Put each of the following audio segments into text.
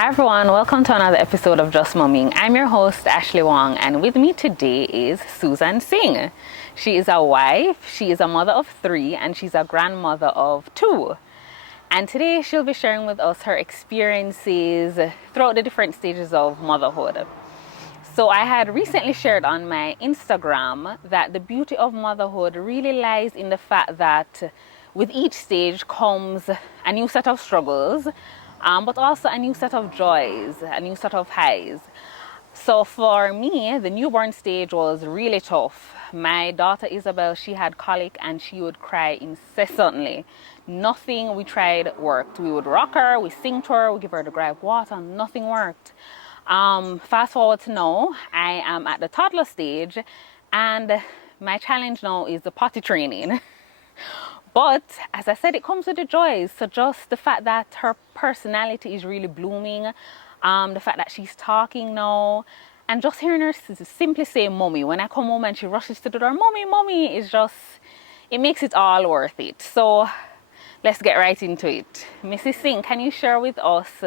Hi everyone, welcome to another episode of Just Mumming. I'm your host Ashley Wong, and with me today is Suzanne Singh. She is a wife, she is a mother of 3, and she's a grandmother of 2. And today she'll be sharing with us her experiences throughout the different stages of motherhood. So I had recently shared on my Instagram that the beauty of motherhood really lies in the fact that with each stage comes a new set of struggles, but also a new set of joys, a new set of highs. So for me, the newborn stage was really tough. My daughter Isabel, she had colic and she would cry incessantly. Nothing we tried worked. We would rock her, we sing to her, we give her the gripe water, nothing worked. Fast forward to now, I am at the toddler stage, and my challenge now is the potty training. But as I said, it comes with the joys. So just the fact that her personality is really blooming, the fact that she's talking now, and just hearing her simply say mommy when I come home and she rushes to the door, mommy, mommy, is just, it makes it all worth it. So let's get right into it. Mrs. Singh, can you share with us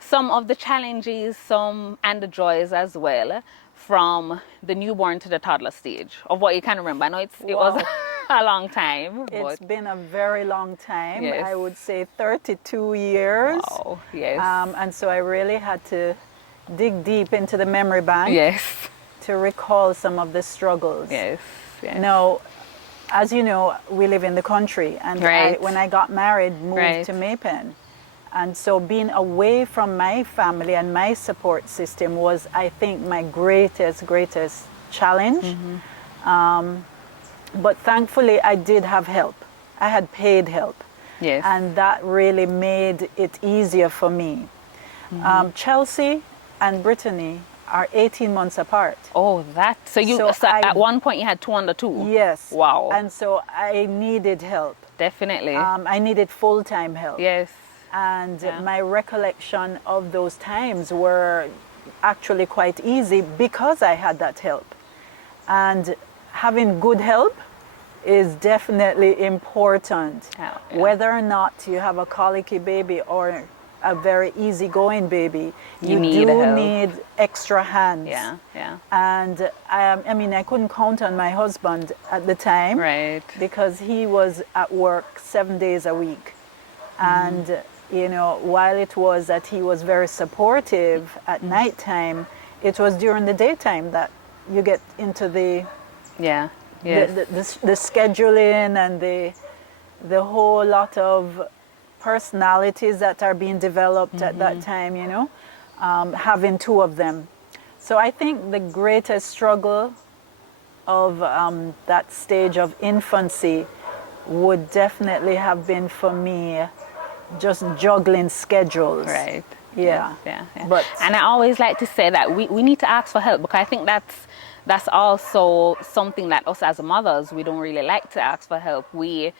some of the challenges, and the joys as well from the newborn to the toddler stage of what you can remember? I know it was a long time. It's been a very long time. Yes. I would say 32 years. Wow, yes. And so I really had to dig deep into the memory bank. Yes. To recall some of the struggles. Yes. Yes. Now, as you know, we live in the country, and Right. when I got married, moved Right. to Maypen. And so being away from my family and my support system was, I think, my greatest challenge. Mm-hmm. But thankfully, I did have help. I had paid help. Yes. And that really made it easier for me. Mm-hmm. Chelsea and Brittany are 18 months apart. Oh, that. So at one point you had 2 under 2? Yes. Wow. And so I needed help. Definitely. I needed full-time help. Yes. And Yeah. my recollection of those times were actually quite easy because I had that help. And having good help is definitely important. Oh, yeah. Whether or not you have a colicky baby or a very easygoing baby, you need do help. need extra hands. Yeah, yeah. And I mean, I couldn't count on my husband at the time. Right. Because he was at work 7 days a week. And you know, while it was that he was very supportive at nighttime, it was during the daytime that you get into the Yeah. Yes. the scheduling and the whole lot of personalities that are being developed at that time, you know, having 2 of them. So I think the greatest struggle of that stage of infancy would definitely have been for me just juggling schedules. Right. Yeah. Yeah. But and I always like to say that we need to ask for help, because I think that's also something that us as mothers, we don't really like to ask for help. We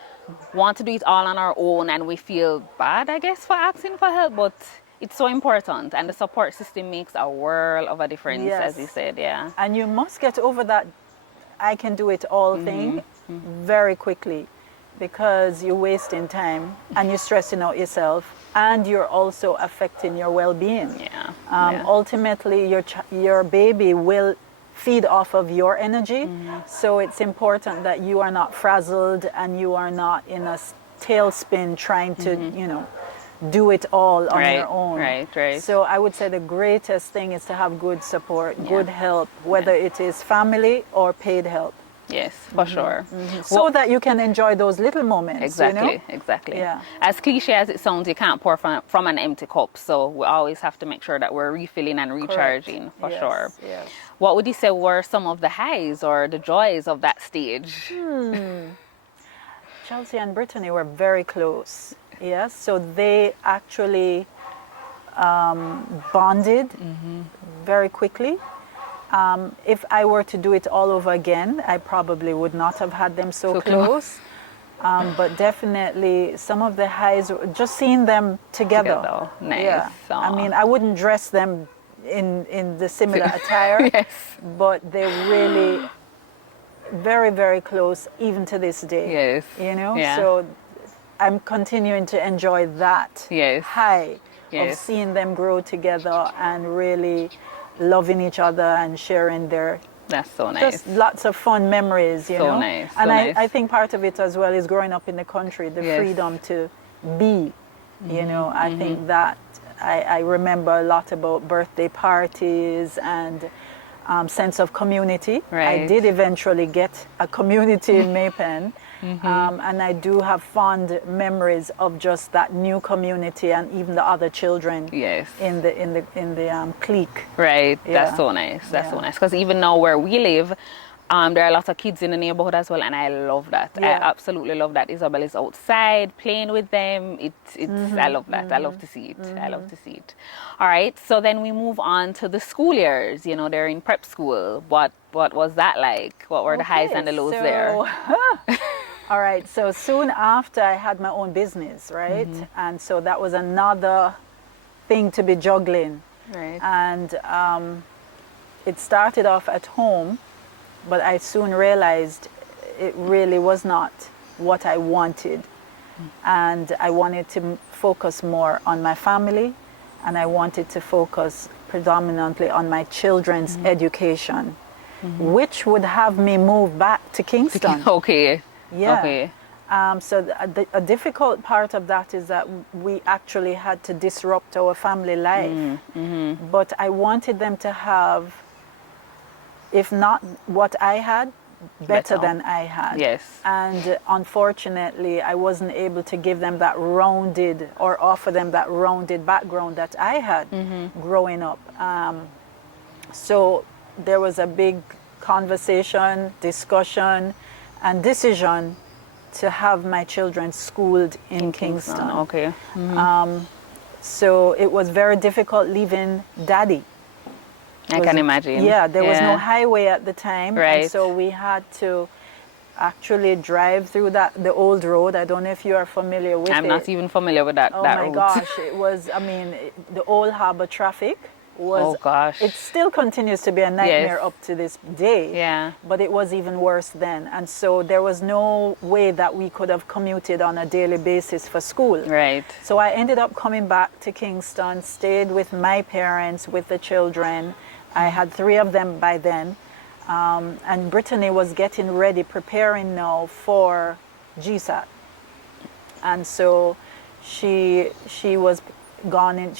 want to do it all on our own, and we feel bad, I guess, for asking for help, but it's so important, and the support system makes a world of a difference. Yes. As you said. Yeah. And you must get over that I can do it all thing very quickly, because you're wasting time and you're stressing out yourself, and you're also affecting your well-being. Yeah. Ultimately, your baby will feed off of your energy, so it's important that you are not frazzled and you are not in a tailspin trying to, you know, do it all on your own. Right. So I would say the greatest thing is to have good support, good help, whether it is family or paid help. Yes, for sure. So that you can enjoy those little moments. Exactly, you know? exactly. Yeah. As cliche as it sounds, you can't pour from an empty cup. So we always have to make sure that we're refilling and recharging, for Yes, sure. yes. What would you say were some of the highs or the joys of that stage? Chelsea and Brittany were very close. Yes, so they actually bonded very quickly. If I were to do it all over again, I probably would not have had them so close. But definitely some of the highs, just seeing them together. Nice. Yeah. I Aw. mean, I wouldn't dress them in the similar attire, Yes. but they're really very, very close even to this day. Yes. You know? Yeah. So I'm continuing to enjoy that Yes. high Yes. seeing them grow together and really loving each other and sharing their That's so nice. just lots of fun memories, you So know. nice, And so I nice. I think part of it as well is growing up in the country, the Yes. freedom to be, you know. Mm-hmm. I think that I remember a lot about birthday parties and sense of community. I Right. did eventually get a community in Maypen, and I do have fond memories of just that new community and even the other children Yes. in the clique. Right. That's Yeah. so nice. That's so Yeah. nice. Because even now where we live, there are a lot of kids in the neighborhood as well, and I love that. I Yeah. absolutely love that. Isabel is outside playing with them. It's I love that. I love to see it. I love to see it. All right. So then we move on to the school years. You know, they're in prep school. What was that like? What were the highs and the lows there? All right, so soon after I had my own business, right? And so that was another thing to be juggling. Right. And it started off at home, but I soon realized it really was not what I wanted. And I wanted to focus more on my family, and I wanted to focus predominantly on my children's education, which would have me move back to Kingston. Okay. Yeah. Okay. So a difficult part of that is that we actually had to disrupt our family life. But I wanted them to have, if not what I had, better than I had. Yes. And unfortunately, I wasn't able to give them that rounded or offer them that rounded background that I had growing up. So there was a big conversation, discussion, and decision to have my children schooled in Kingston. Okay. So it was very difficult leaving Daddy. I can imagine. Yeah, there was no highway at the time. Right. And so we had to actually drive through the old road. I don't know if you are familiar with it. I'm not even familiar with that. Oh that my route. gosh, it was, I mean, the old harbor traffic was, Oh gosh. it still continues to be a nightmare Yes. up to this day. Yeah. But it was even worse then. And so there was no way that we could have commuted on a daily basis for school. Right. So I ended up coming back to Kingston, stayed with my parents, with the children. I had 3 of them by then. And Brittany was getting ready, preparing now for GSAT. And so she was gone in,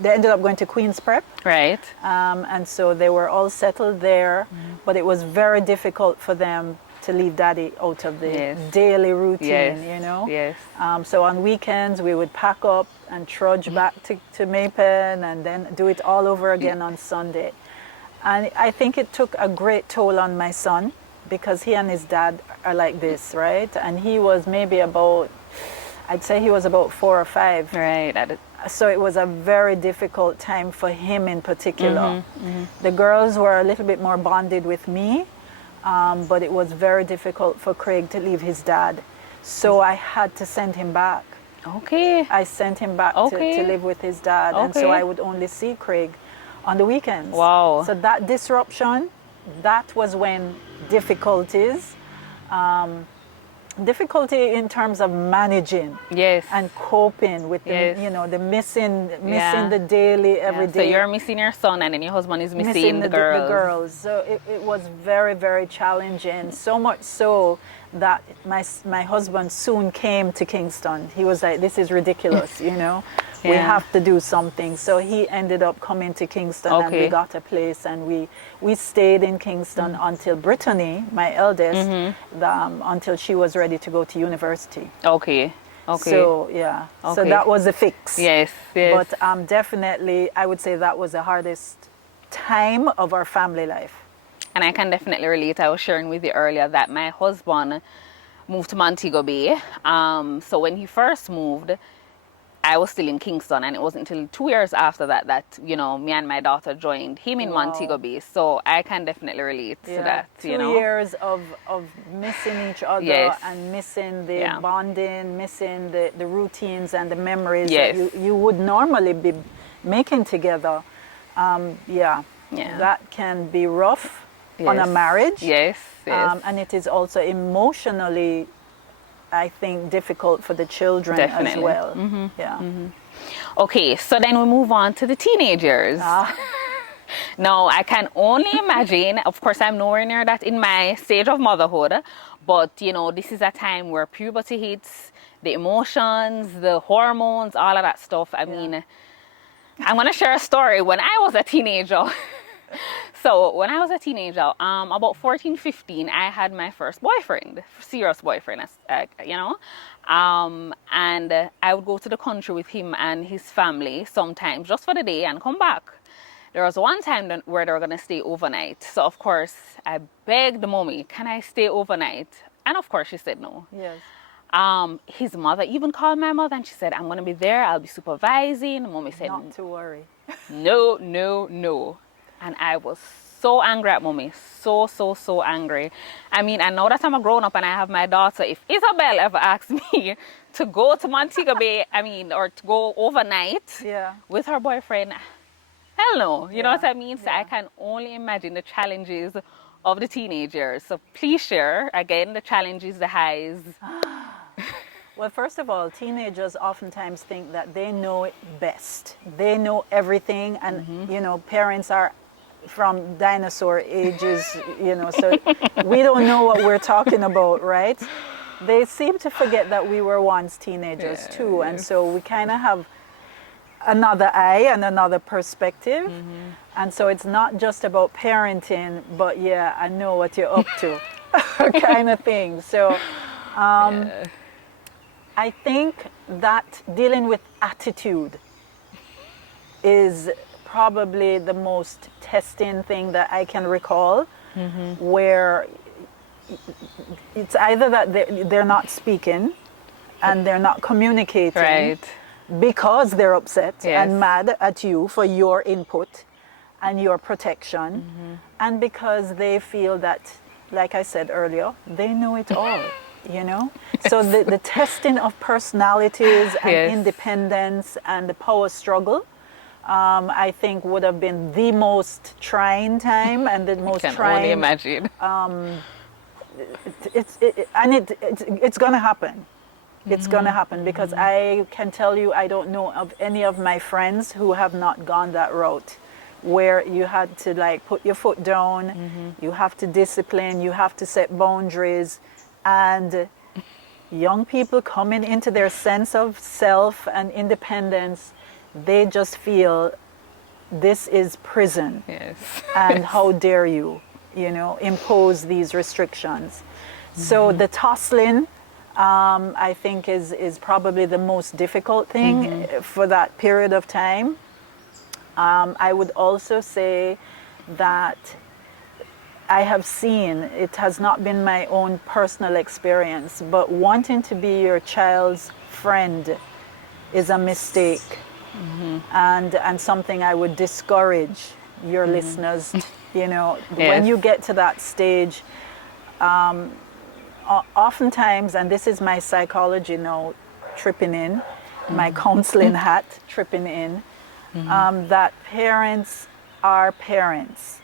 they ended up going to Queen's Prep. Right. And so they were all settled there, but it was very difficult for them to leave Daddy out of the Yes. daily routine, Yes. you know? Yes. So on weekends, we would pack up and trudge back to Maypen and then do it all over again on Sunday. And I think it took a great toll on my son because he and his dad are like this, right? And he was maybe about, I'd say he was about 4 or 5. Right. So it was a very difficult time for him in particular. The girls were a little bit more bonded with me, but it was very difficult for Craig to leave his dad. So I had to send him back. Okay. I sent him back to live with his dad. And so Okay. I would only see Craig on the weekends. Wow. So that disruption, that was when difficulty in terms of managing Yes. and coping with the, Yes. you know, the missing Yeah. the daily every So day. you're missing your son and then your husband is missing the girls. So it was very, very challenging. So much so that my husband soon came to Kingston. He was like, this is ridiculous, you know. We Yeah. have to do something. So he ended up coming to Kingston and we Okay. got a place and we stayed in Kingston until Brittany, my eldest, until she was ready to go to university. Okay. Okay. So yeah, so Okay. that was a fix. yes. Yes. But definitely, I would say that was the hardest time of our family life. And I can definitely relate. I was sharing with you earlier that my husband moved to Montego Bay. So when he first moved, I was still in Kingston, and it wasn't until 2 years after that, you know, me and my daughter joined him in Wow. Montego Bay. So I can definitely relate to that, 2 you know. years of missing each other Yes. and missing the Yeah. bonding, missing the routines and the memories Yes. that you would normally be making together. Yeah, that can be rough on a Yes. marriage. Yes. Yes. And it is also emotionally, I think, difficult for the children as Definitely. well. Yeah. Okay, so then we move on to the teenagers. Now, I can only imagine, of course, I'm nowhere near that in my stage of motherhood, but you know, this is a time where puberty hits, the emotions, the hormones, all of that stuff. I mean, I'm going to share a story when I was a teenager. So when I was a teenager, about 14, 15, I had my first boyfriend, serious boyfriend, you know. And I would go to the country with him and his family sometimes just for the day and come back. There was one time where they were going to stay overnight. So of course, I begged the mommy, can I stay overnight? And of course she said no. Yes. His mother even called my mother and she said, I'm going to be there. I'll be supervising. Mommy said, not to worry. No, no, no. And I was so angry at mommy. So angry. I mean, I know that I'm a grown up and I have my daughter. If Isabel ever asks me to go to Montego Bay, or to go overnight with her boyfriend, hell no. You know what I mean? So I can only imagine the challenges of the teenagers. So please share, again, the challenges, the highs. Well, first of all, teenagers oftentimes think that they know it best. They know everything, and you know, parents are from dinosaur ages, you know, so we don't know what we're talking about, right? They seem to forget that we were once teenagers too, and so we kind of have another eye and another perspective, and so it's not just about parenting, but I know what you're up to kind of thing. So I think that dealing with attitude is probably the most testing thing that I can recall, where it's either that they're not speaking and they're not communicating because they're upset and mad at you for your input and your protection, and because they feel that, like I said earlier, they know it all. You know, so the testing of personalities and independence and the power struggle, I think would have been the most trying time and the most trying. I can only imagine. It's going to happen. It's going to happen because I can tell you, I don't know of any of my friends who have not gone that route, where you had to like put your foot down, you have to discipline, you have to set boundaries. And young people coming into their sense of self and independence, they just feel this is prison. And how dare you, you know, impose these restrictions. So the tussling, I think is probably the most difficult thing for that period of time. I would also say that I have seen, it has not been my own personal experience, but wanting to be your child's friend is a mistake, and something I would discourage your listeners. You know, when you get to that stage, oftentimes, and this is my psychology now tripping in, my counseling hat tripping in, that parents are parents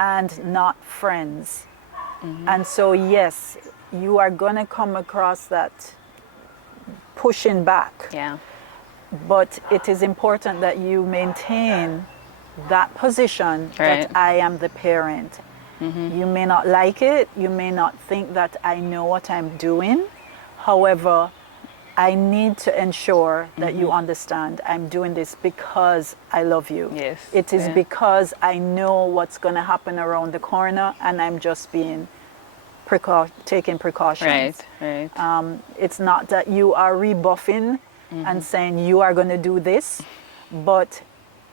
and not friends. And so yes, you are going to come across that pushing back. But it is important that you maintain that position that I am the parent. You may not like it, you may not think that I know what I'm doing. However, I need to ensure that you understand I'm doing this because I love you. It is because I know what's going to happen around the corner, and I'm just being taking precautions. It's not that you are rebuffing and saying you are going to do this, but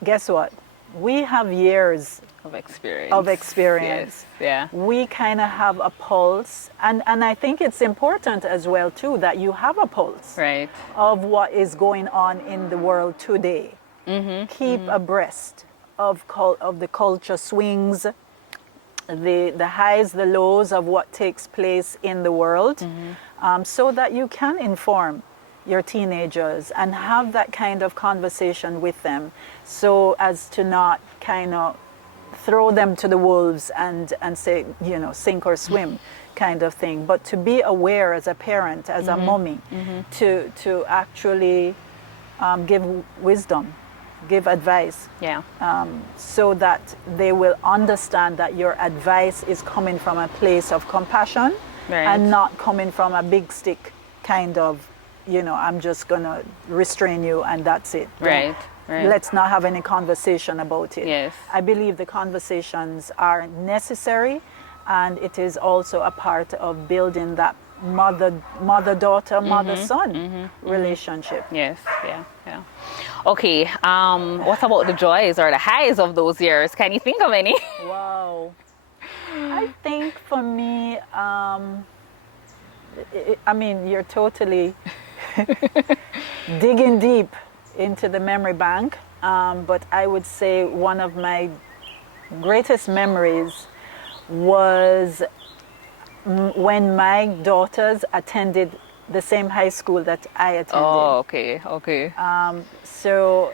guess what? We have years of experience. We kind of have a pulse, and I think it's important as well too that you have a pulse of what is going on in the world today. Keep abreast of the culture swings, the highs, the lows of what takes place in the world, so that you can inform your teenagers and have that kind of conversation with them, so as to not kind of throw them to the wolves and say, you know, sink or swim kind of thing, but to be aware as a parent, as a mommy, to actually give wisdom, give advice, Yeah. so that they will understand that your advice is coming from a place of compassion Right. and not coming from a big stick kind of, I'm just going to restrain you and that's it. Right. Right. Let's not have any conversation about it. Yes. I believe the conversations are necessary, and it is also a part of building that mother-daughter, mother-son relationship. Yes. Yeah. Yeah. Okay. What about the joys or the highs of those years? Can you think of any? Wow. I think for me, I mean, you're totally digging deep into the memory bank, but I would say one of my greatest memories was when my daughters attended the same high school that I attended. Oh, okay. Okay. So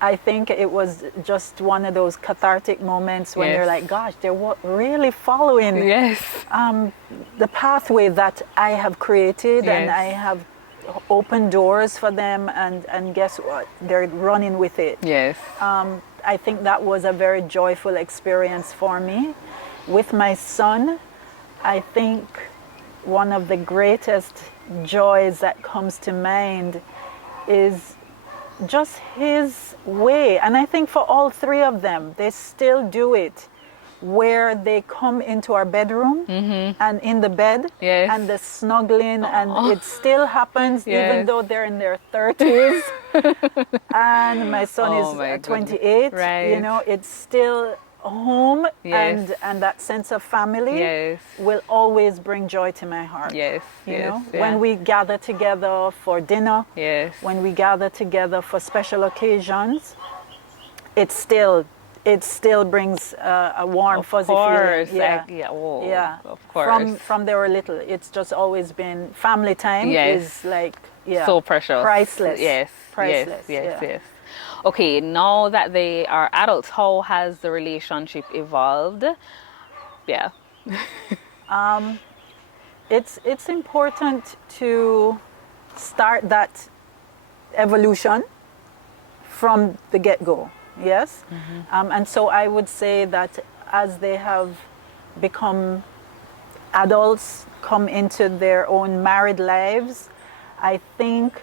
I think it was just one of those cathartic moments when you're Yes. like, gosh, they're really following Yes. the pathway that I have created, and Yes. I have opened doors for them, and guess what? They're running with it. Yes. I think that was a very joyful experience for me. With my son, I think one of the greatest joys that comes to mind is just his way. And I think for all three of them, they still do it, where they come into our bedroom and in the bed, Yes. and the snuggling, and it still happens even Yes. though they're in their 30s. And my son Oh my is 28. Right. It's still home, Yes. and that sense of family Yes. will always bring joy to my heart. Yes. You Yes. know, Yeah. when we gather together for dinner, Yes. when we gather together for special occasions, it still brings a warm, Of fuzzy course. feeling. Yeah. Oh, Yeah. Of course. From they were little, it's just always been family time. Yes. Is like, yeah, So precious. priceless. Yes. Priceless. Yes. Yes. Yeah. Yes. Okay. Now that they are adults, how has the relationship evolved? Yeah. It's important to start that evolution from the get-go. Yes. And so I would say that as they have become adults, come into their own married lives, I think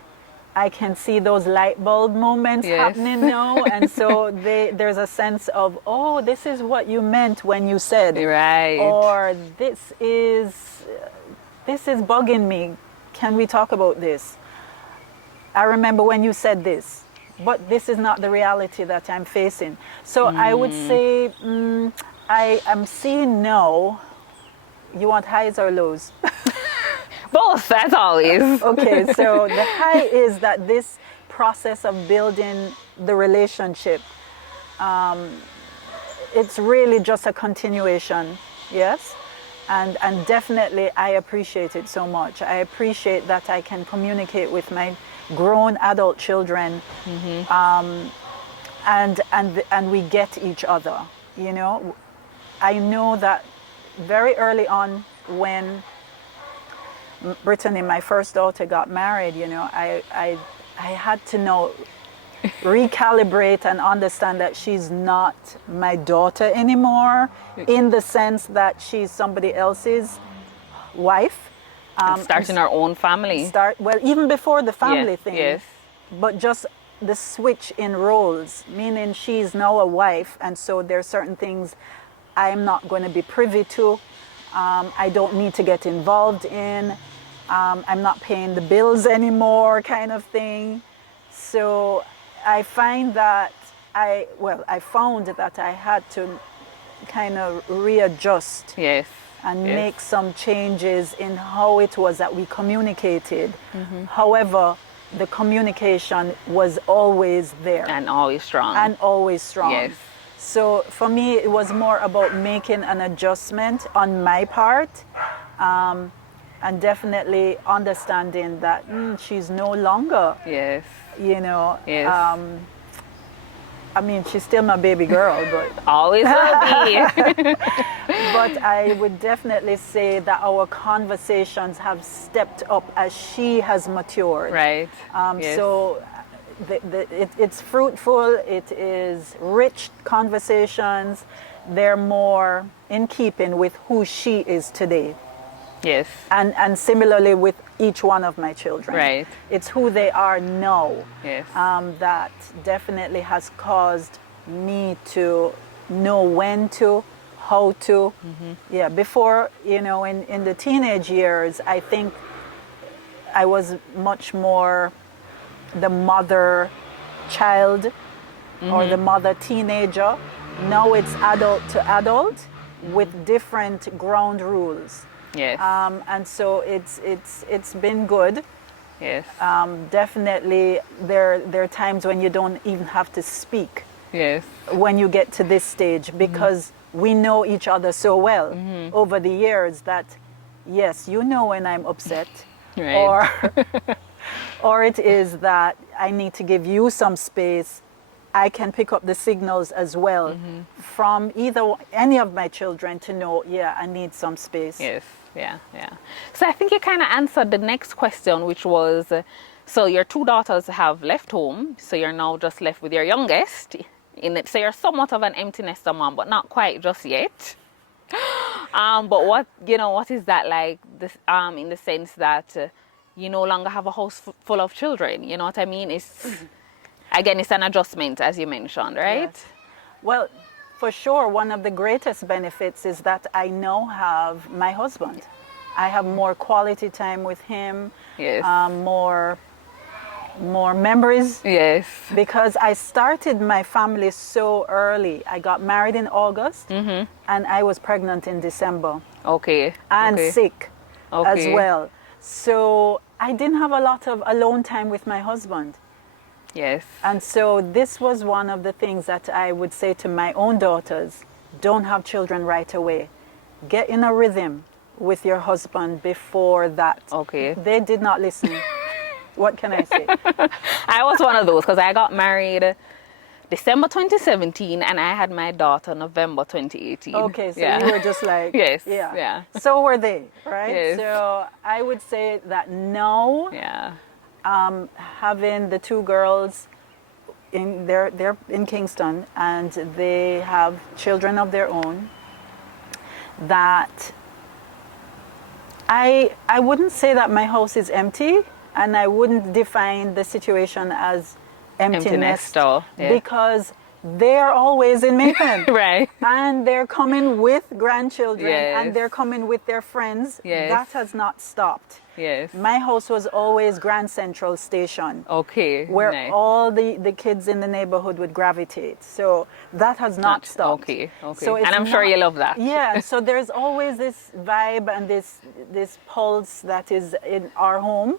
I can see those light bulb moments Yes. happening now. And so there's a sense of, oh, this is what you meant when you said, Right. or this is bugging me. Can we talk about this? I remember when you said this, but this is not the reality that I'm facing. So I would say I am seeing now. You want highs or lows? Both, as always. Okay, so the high is that this process of building the relationship, it's really just a continuation, yes? And definitely I appreciate it so much. I appreciate that I can communicate with my grown adult children, and we get each other, you know? I know that very early on when Brittany, my first daughter, got married, you know, I had to know, recalibrate and understand that she's not my daughter anymore, in the sense that she's somebody else's wife. Starting our own family. Well, even before the family Yes, thing, yes. but just the switch in roles, meaning she's now a wife, and so there are certain things I'm not going to be privy to. I don't need to get involved in. I'm not paying the bills anymore, kind of thing. So I find that I found that I had to kind of readjust Yes. and Yes. make some changes in how it was that we communicated. However, the communication was always there And always strong. and always strong. Yes. So for me, it was more about making an adjustment on my part, and definitely understanding that she's no longer, Yes. you know, Yes. I mean, she's still my baby girl, but Always will be. but I would definitely say that our conversations have stepped up as she has matured. Right. Yes. So it's fruitful. It is rich conversations. They're more in keeping with who she is today. Yes. And similarly with each one of my children. Right. It's who they are now. Yes. That definitely has caused me to know when to, how to. Yeah, before, in the teenage years, I think I was much more the mother child or the mother teenager. Now it's adult to adult with different ground rules. Yes. And so it's been good. Yes. Definitely there are times when you don't even have to speak Yes. when you get to this stage, because we know each other so well over the years that yes, you know when I'm upset. Right. Or it is that I need to give you some space. I can pick up the signals as well from any of my children to know, yeah, I need some space. Yes. Yeah. Yeah. So I think you kind of answered the next question, which was, so your two daughters have left home, so you're now just left with your youngest. So you're somewhat of an empty nester mom, but not quite just yet. But what is that like? This, in the sense that you no longer have a house full of children. You know what I mean? It's again, it's an adjustment, as you mentioned, right? Yes. Well, for sure, one of the greatest benefits is that I now have my husband. I have more quality time with him. Yes. More memories. Yes. Because I started my family so early. I got married in August and I was pregnant in December. Okay. And okay. sick as Okay. well. So I didn't have a lot of alone time with my husband. Yes. And so this was one of the things that I would say to my own daughters: don't have children right away. Get in a rhythm with your husband before that. Okay. They did not listen. What can I say? I was one of those because I got married December 2017 and I had my daughter November 2018. Okay, so yeah. you were just like, Yes, yeah. yeah. So were they, right? Yes. So I would say that now, Yeah. having the two girls, they're in Kingston and they have children of their own, that I wouldn't say that my house is empty, and I wouldn't define the situation as empty nest, nester, yeah. because they're always in Macon. Right. And they're coming with grandchildren Yes. and they're coming with their friends. Yes. That has not stopped. Yes. My house was always Grand Central Station, Okay. where nice. all the kids in the neighborhood would gravitate. So that has not stopped. Okay. Okay. So it's and I'm sure not- you love that. Yeah, so there's always this vibe and this pulse that is in our home.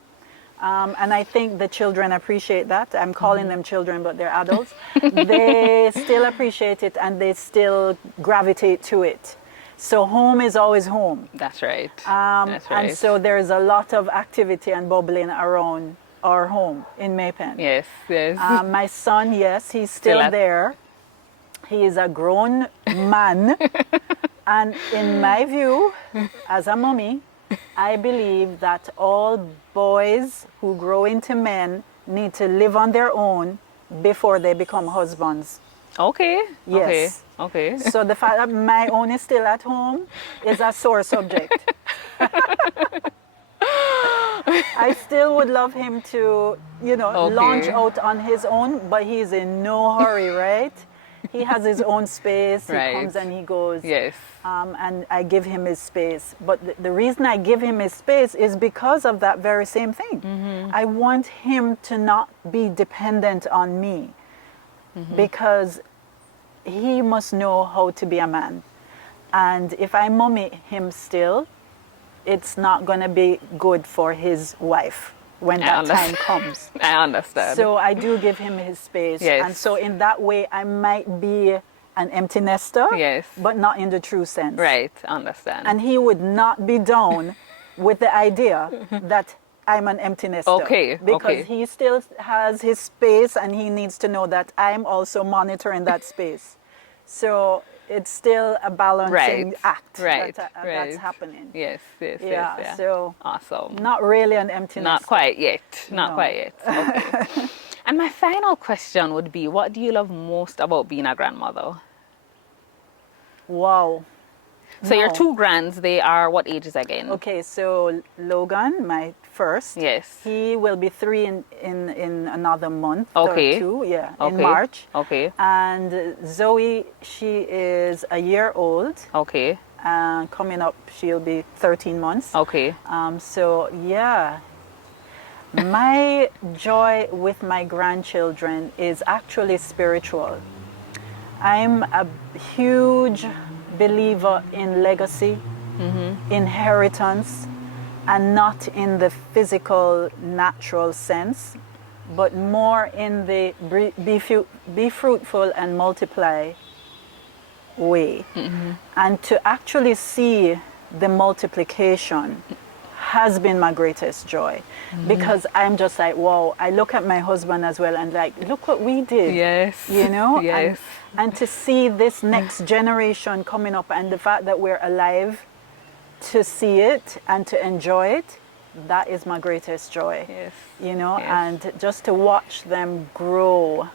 And I think the children appreciate that. I'm calling them children, but they're adults. They still appreciate it and they still gravitate to it. So home is always home. That's right. That's right. And so there's a lot of activity and bubbling around our home in Maypen. Yes. Yes. My son, yes, he's still there. He is a grown man. And in my view, as a mommy, I believe that all boys who grow into men need to live on their own before they become husbands. Okay. Yes. Okay. So the fact that my own is still at home is a sore subject. I still would love him to, launch out on his own, but he's in no hurry, right? He has his own space. He Right. comes and he goes. Yes. And I give him his space. But the reason I give him his space is because of that very same thing. I want him to not be dependent on me, because he must know how to be a man. And if I mummy him still, it's not going to be good for his wife when that time comes. I understand. So I do give him his space. Yes. And so in that way, I might be an empty nester, Yes. but not in the true sense. Right. Understand. And he would not be down with the idea that I'm an empty nester. Okay, Because okay. he still has his space and he needs to know that I'm also monitoring that space. So it's still a balancing act that's happening. Yes, yes, Yeah, yes. Yeah. so Awesome. not really an empty nester. Not quite yet. Not No. quite yet. Okay. And my final question would be, what do you love most about being a grandmother? Wow. So your No. two grands, they are what ages again? Okay, so Logan, my first, Yes. he will be 3 in another month Okay. or 2, yeah, in Okay. March. Okay. And Zoe, she is a year old. Okay. Coming up, she'll be 13 months. Okay. So yeah, my joy with my grandchildren is actually spiritual. I'm a huge believer in legacy, inheritance, and not in the physical, natural sense, but more in the be fruitful and multiply way. And to actually see the multiplication has been my greatest joy, because I'm just like, wow, I look at my husband as well and like, look what we did. Yes. You know? Yes. And to see this next generation coming up, and the fact that we're alive to see it and to enjoy it, that is my greatest joy. Yes. You know, Yes. and just to watch them grow,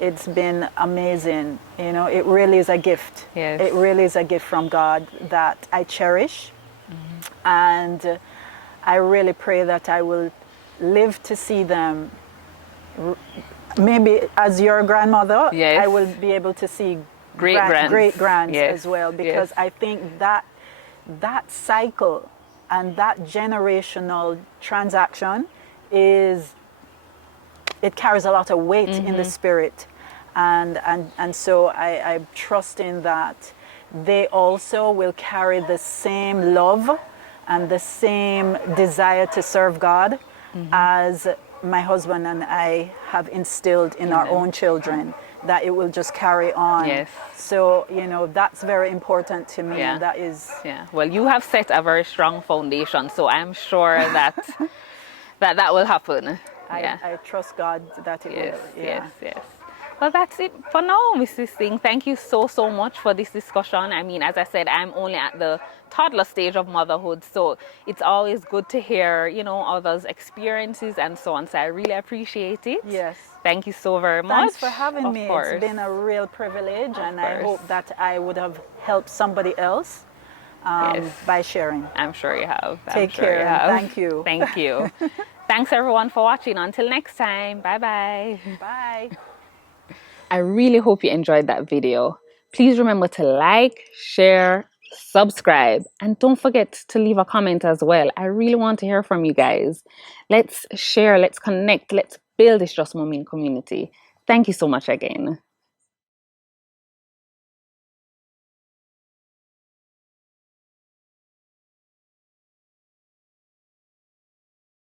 it's been amazing. You know, it really is a gift. Yes. It really is a gift from God that I cherish. And I really pray that I will live to see them. Maybe as your grandmother, Yes. I will be able to see Great-grands. great grands Yes. as well, because Yes. I think that that cycle and that generational transaction is, it carries a lot of weight in the spirit, and so I trust in that they also will carry the same love and the same desire to serve God as my husband and I have instilled in our own children, that it will just carry on. Yes. So, you know, that's very important to me. Yeah. And that is, Yeah. Well, you have set a very strong foundation, so I'm sure that that will happen. Yeah. I trust God that it Yes, will. yes, Yeah. yes. Well, that's it for now, Mrs. Singh. Thank you so much for this discussion. I mean, as I said, I'm only at the toddler stage of motherhood, so it's always good to hear, you know, others' experiences and so on. So I really appreciate it. Yes. Thank you so very much. Thanks for having Of me. course. It's been a real privilege, and I course. hope that I would have helped somebody else Yes. by sharing. I'm sure you have. Take sure care you and have. thank you. Thank you. Thanks everyone for watching. Until next time. Bye-bye. Bye. I really hope you enjoyed that video. Please remember to like, share, subscribe, and don't forget to leave a comment as well. I really want to hear from you guys. Let's share, let's connect, let's build this Just Mommy community. Thank you so much again.